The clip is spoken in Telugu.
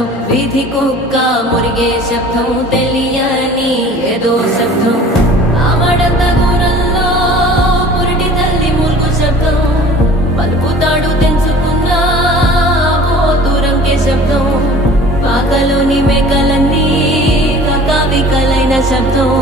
శబ్దం వీధి కుక్క మురిగే శబ్దం తెలియని ఏదో శబ్దం ఆమడంత దూరంలో పురిటి తల్లి మురుగు శబ్దం పలుకుతాడు తెంచుకున్న దూరంకే శబ్దం పాకలోని మేకలన్నీ కకావికలైన శబ్దం